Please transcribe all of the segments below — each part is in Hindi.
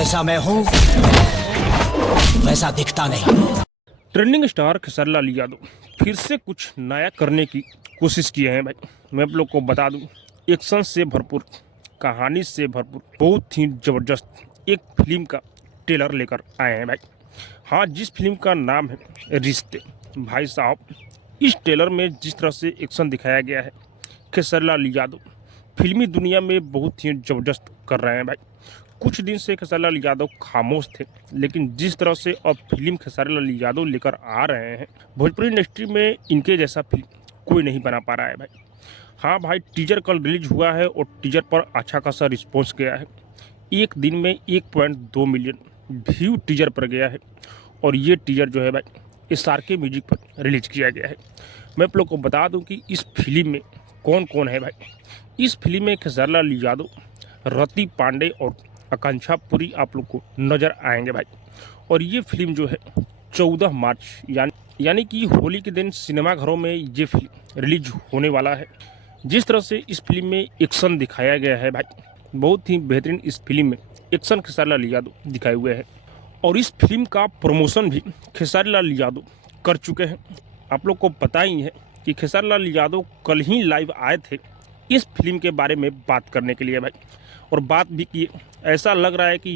जैसा मैं हूं वैसा दिखता नहीं। ट्रेंडिंग स्टार खेसारी लाल यादव फिर से कुछ नया करने की कोशिश किए हैं भाई। मैं आप लोग को बता दूं, एक्शन से भरपूर, कहानी से भरपूर, बहुत ही ज़बरदस्त एक फिल्म का ट्रेलर लेकर आए हैं भाई। हाँ, जिस फिल्म का नाम है रिश्ते। भाई साहब, इस ट्रेलर में जिस तरह से एक्शन दिखाया गया है, खेसारी लाल यादव फिल्मी दुनिया में बहुत ही ज़बरदस्त कर रहे हैं भाई। कुछ दिन से खेसारी लाल यादव खामोश थे, लेकिन जिस तरह से अब फिल्म खेसारी लाल यादव लेकर आ रहे हैं, भोजपुरी इंडस्ट्री में इनके जैसा फिल्म कोई नहीं बना पा रहा है भाई। हाँ भाई, टीजर कल रिलीज हुआ है और टीजर पर अच्छा खासा रिस्पॉन्स गया है। एक दिन में 1.2 मिलियन व्यू टीजर पर गया है और ये टीजर जो है भाई SRK म्यूजिक पर रिलीज किया गया है। मैं आप लोग को बता दूं कि इस फिल्म में कौन कौन है भाई। इस फिल्म में खेसारी लाल यादव, रति पांडे और आकांक्षा पुरी आप लोग को नज़र आएंगे भाई। और ये फिल्म जो है 14 मार्च यानी कि होली के दिन सिनेमाघरों में ये फिल्म रिलीज होने वाला है। जिस तरह से इस फिल्म में एक्शन दिखाया गया है भाई, बहुत ही बेहतरीन इस फिल्म में एक्शन खेसारी लाल यादव दिखाए हुए हैं। और इस फिल्म का प्रमोशन भी खेसारी लाल यादव कर चुके हैं। आप लोग को पता ही है कि खेसारी लाल यादव कल ही लाइव आए थे इस फिल्म के बारे में बात करने के लिए भाई, और बात भी की। ऐसा लग रहा है कि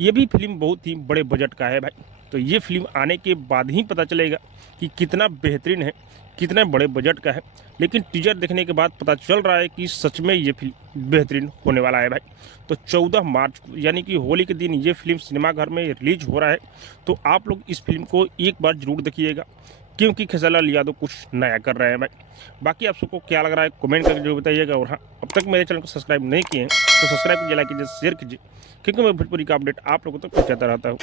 ये भी फिल्म बहुत ही बड़े बजट का है भाई। तो ये फिल्म आने के बाद ही पता चलेगा कि कितना बेहतरीन है, कितने बड़े बजट का है। लेकिन टीजर देखने के बाद पता चल रहा है कि सच में ये फिल्म बेहतरीन होने वाला है भाई। तो 14 मार्च को यानी कि होली के दिन ये फिल्म सिनेमाघर में रिलीज हो रहा है। तो आप लोग इस फिल्म को एक बार जरूर देखिएगा, क्योंकि खेसारी लाल यादव कुछ नया कर रहे हैं भाई। बाकी आप सबको क्या लग रहा है कमेंट करके जो बताइएगा। और हाँ, अब तक मेरे चैनल को सब्सक्राइब नहीं किए हैं तो सब्सक्राइब कीजिए, लाइक कीजिए, शेयर कीजिए, क्योंकि मैं भोजपुरी का अपडेट आप लोगों तक पहुँचाता रहता हूँ।